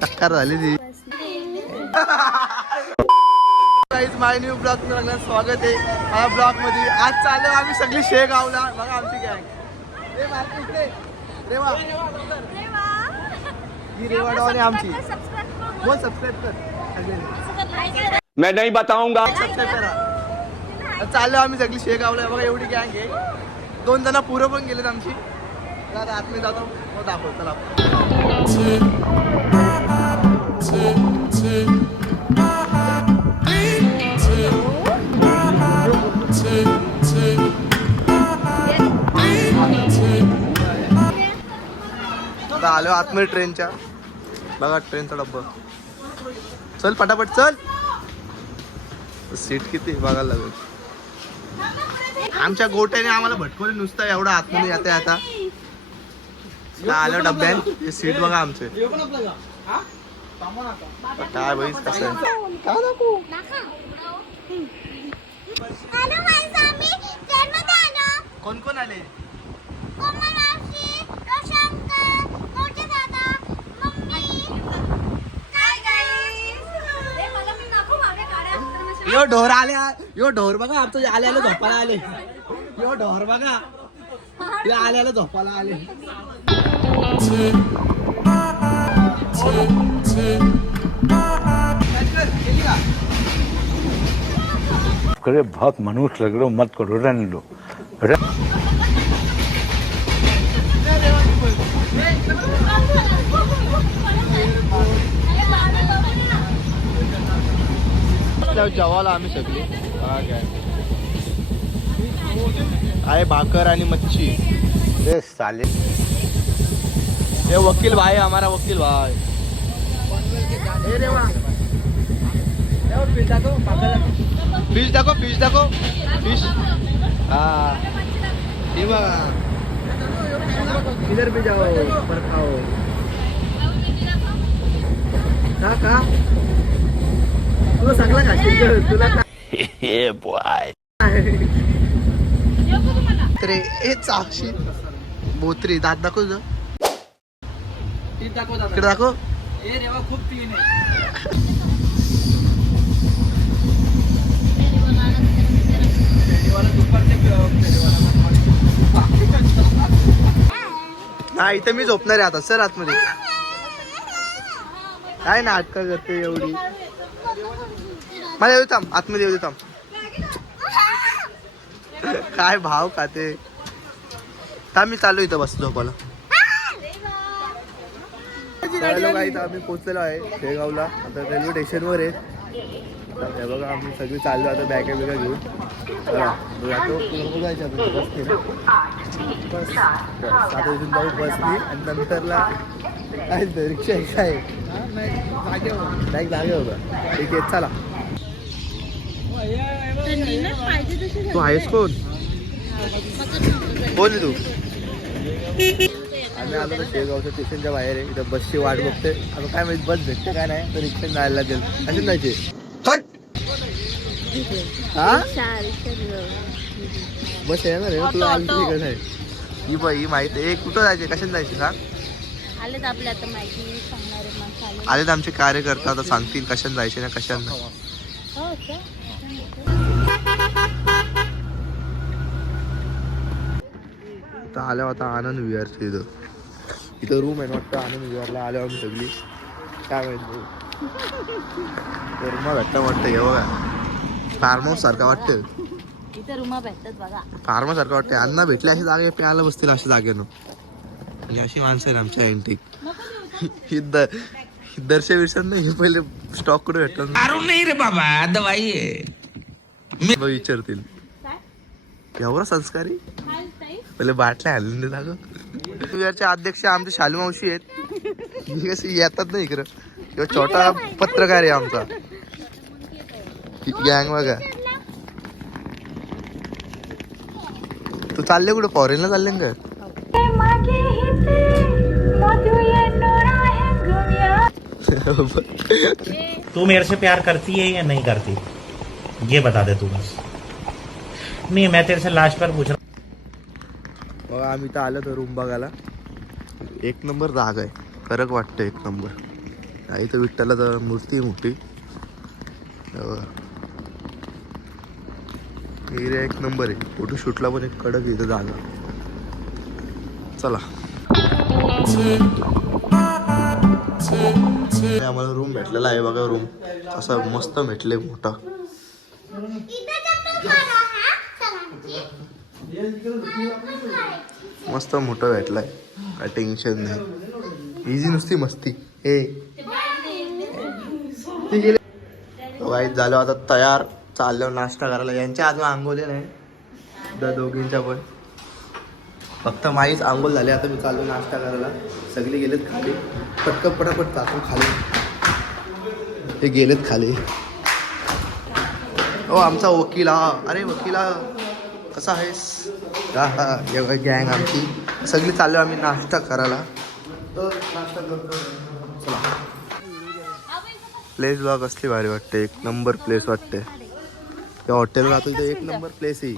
टक्कर झाली ती. माय न्यू ब्लॉग मध्ये स्वागत आहे. हा ब्लॉग मध्ये आज चालू आम्ही सगळी शेगावला. बघा आमची गँग. रेवा ही रेवा डॉन आमची. बोल सबस्क्राईब कर. मैं नहीं बताऊंगा. सबस्क्राईब करा. चाललो आम्ही सगळी शेगावला. बघा एवढी गँग आहे. 2 जण पुरं पण गेलेत आमची. आता आतमध्ये जातो मग दाखव. चला आलो आतमध्ये ट्रेनच्या. बघा ट्रेनचा डब्बा. चल पटापट चल. सीट किती बघायला लागेल. आमच्या गोट्याने आम्हाला भटकवले नुसतं एवढं आतमध्ये येते. आता आलं डब्यात. सीट बघा आमचे काय बाई कसं आहे. कोण कोण आले. यो ढोर आले. यो ढोर बघा आमचं आल्याला झोपायला आले. यो ढोर बघा यो आल्याला झोपायला आले. करे बहुत मनुष्य लग रहे हो, मत करो, रहने दो. जेवायला आम्ही सगळे आहे भाकर आणि मच्छी. साले ये वकील भाई हमारा वकील भाई. फिश दाखव फिश दाखव फिश. हाँ ये बघा. इधर भी जाओ पर खाओ. का तुला सगळं खाशील तुला. रे ए चाक्षी बोत्री दात दाखव. इकडे दाखव. खूप क्लीन आहे. हा इथं मी झोपणार आहे आता. सर आतमध्ये काय नाटक करते एवढी. मला येऊ थांब आतमध्ये येऊ थांब. काय भाव खाते. मी चालू इथं बस झोपायला. आम्ही पोहोचलेलो आहे शेगावला. आता रेल्वे स्टेशनवर आहे. हे बघा आम्ही सगळी चाललो आता बॅगा बिगा घेऊन. जातो जायचं बस. आता इथून जाऊ बसनी आणि नंतरला काय रिक्षा काय जागे होता. ठीक आहे चला. तू आहेस कोण. बोल तू. आम्ही आलो तर शेगावच्या स्टेशनच्या बाहेर आहे. इथं बसची वाट बघते. आता काय माहिती बस भेटते काय नाही तर रिक्षा जायला लागेल. असे जायचे. हा बस आहे ना रे. तुला आली कसं आहे ही बाई माहिती आहे. कुठं जायचे कशाने जायचे सांग. आलेत आमचे कार्यकर्ता. आता सांगतील कशाने जायचे ना कशाने नाही. आल्या आता आनंद विहारच्या इथं रूम आहे ना वाटतं. आनंद विहारला आल्या आम्ही सगळी. काय माहिती रूमा भेटतं वाटतं. हे बघा फार्म हाऊस सारखं वाटतं. फार्म हाऊस सारखं वाटतं. अन्न भेटले अशी जागे प्यायला बसतील अशा जागेनं. म्हणजे अशी माणसं आहेत आमच्या एंटीक. दर्शन विर्शन नाही पहिले स्टॉक कुठे भेटतात. नाही रे बाबा दवाई विचारतील एवढा संस्कारी. पहिले बाटल्या हल्ली जागो. विहारचे अध्यक्ष आमचे शालू मावशी आहेत. कशी येतात ना इकडं. किंवा छोटा पत्रकार आहे आमचा. गँग बघा. तू चालले कुठं फॉरेनला चालले का. तू मेरे से प्यार करती है या नहीं करती ये बता दे तू बस. नहीं मैं तेरे से लास्ट पर पूछ रहा. आम्ही तर आलो तर रूम बघायला. एक नंबर जागा आहे, फरक वाटतं एक नंबर. इथं विठ्ठलाचा मूर्ती आहे मोठी. एरिया एक नंबर आहे, फोटोशूटला पण एक कडक इथं जागा. चला आम्हाला रूम भेटलेला आहे बघा. रूम असा मस्त भेटले, मोठा. मस्त मोठा भेटलाय, काय टेन्शन नाही. इझी नुसती मस्ती. हे वाईट झालं आता तयार, चाललो नाश्ता करायला. यांच्या अजून आंघोळी नाही दोघींच्या पण, फक्त माहीच आंघोळ झाली. आता मी चाललो नाश्ता करायला. सगळे गेलेत खाली, पटकन पटापट टाकून खाली. हे गेलेत खाली. हो आमचा वकील हा. अरे वकीला कसा आहेस? हा गँग आमची सगळी चाललो आम्ही नाश्ता करायला. तर नाश्ता करतो. चला. प्लेस बघा कसली भारी वाटते, एक नंबर प्लेस वाटते. त्या हॉटेल राहतो तिथे एक नंबर प्लेस आहे.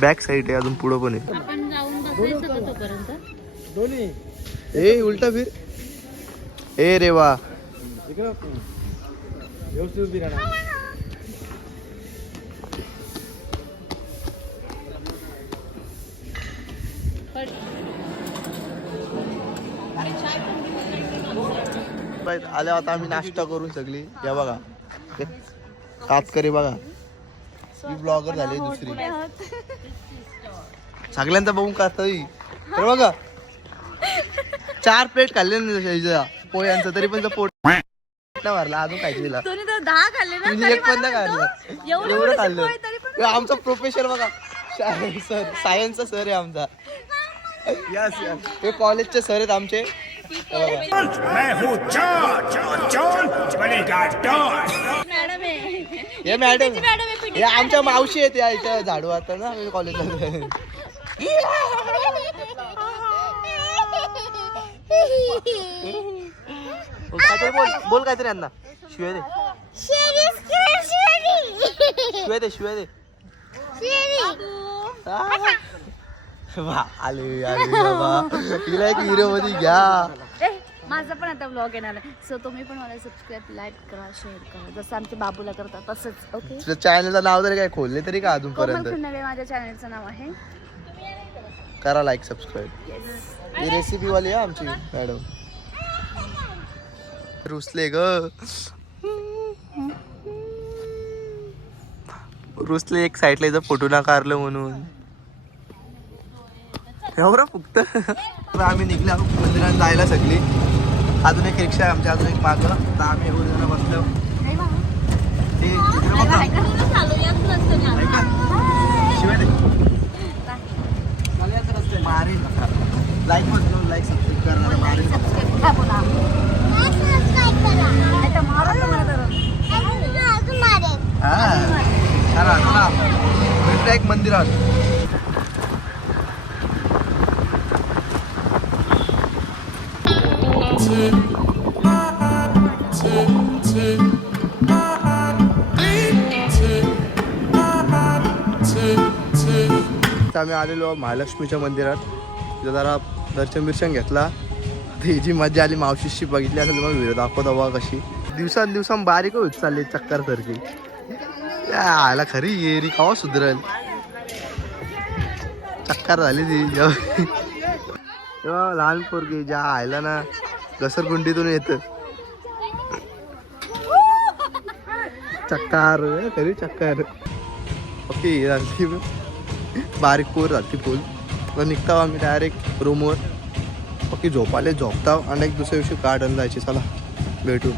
बॅक साईड आहे, अजून पुढं पण आहे. ए उलटा फिर. ए रे वा. आल्या आता आम्ही नाश्ता करून सगळी. या बघा कातकरी बघा, मी ब्लॉगर झाले दुसरी. सगळ्यांचा बघून कातई तर बघा 4 प्लेट खाल्ले पोह्यांचं, तरी पण पोट भरला. अजून काय दिला 10 खाल्ले ना, एक पण खाल्लं, एवढं खाल्लं. आमचा प्रोफेसर बघा, सर सायन्सचा सर आहे आमचा. यस हे कॉलेजचे सर आहेत आमचे. हे मॅडम हे आमच्या मावशी आहेत या इथं झाडू आता ना कॉलेजला. बोल काहीतरी यांना. शिवाय दे शिवाय दे शिवाय दे. आले आले बाबा, तिला एक हिरो मध्ये घ्या. माझा पण आता व्लॉग येणार आहे, सो तुम्ही पण मला सबस्क्राईब, लाईक करा, शेअर करा, जसं आमच्या बाबूला करतात तसंच. ओके. तुझ्या चॅनलचं नाव तरी काय खोलले तरी का अजूनपर्यंत? कोमल खंडारे माझ्या चॅनलचं नाव आहे. करा लाईक सबस्क्राईब. ही रेसिपी वाली आहे आमची मॅडम. रुसले ग रुसले, एक साईडला इथं फोटो ना काढलं म्हणून. एवढं फक्त आम्ही निघलो मंदिरात जायला सगळी. अजून एक रिक्षा आहे आमची, अजून एक मागं. तर आम्ही एवढं जण बसलो. मारे लाईक म्हणतो, लाईक सबस्क्राईब करणार. मारे हा चला भेटला एक मंदिरात. आम्ही आलेलो महालक्ष्मीच्या मंदिरात. तिथं जरा दर्शन घेतला. ही जी मजा आली मावशीशी बघितली असेल तुम्हाला व्हिडिओ दाखवता बघा कशी. दिवसांदिवसां बारीक होत चालली चक्कर सारखी. आला खरी येरी कावा सुधरेल. चक्कर झाली ती तेव्हा लहान पोरगी ज्या आयला ना घसरगुंडीतून येत चक्कर खरी चक्कर. ओके झाली बारीक पोर झाली पोल. तर निघता आम्ही डायरेक्ट रूमवर. ओके झोपाले झोपता आणि एक दुसऱ्या दिवशी गार्डन जायचे. चला भेटू.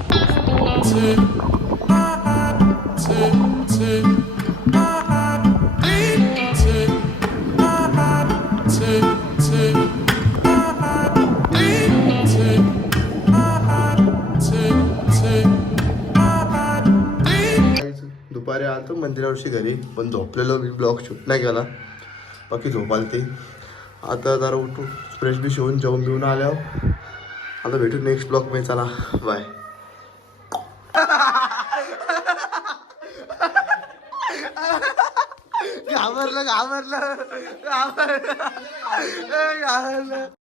दुपारी आलो मंदिरावरची घरी, पण झोपलेलो मी. ब्लॉग शूट नाही केला, बाकी झोपाल ते. आता जरा उठून फ्रेश बी होऊन जेवून बिवून आल्यावर आता भेटू नेक्स्ट ब्लॉग मध्ये. चला बाय. घाबरलं घाबरलं घाबरलं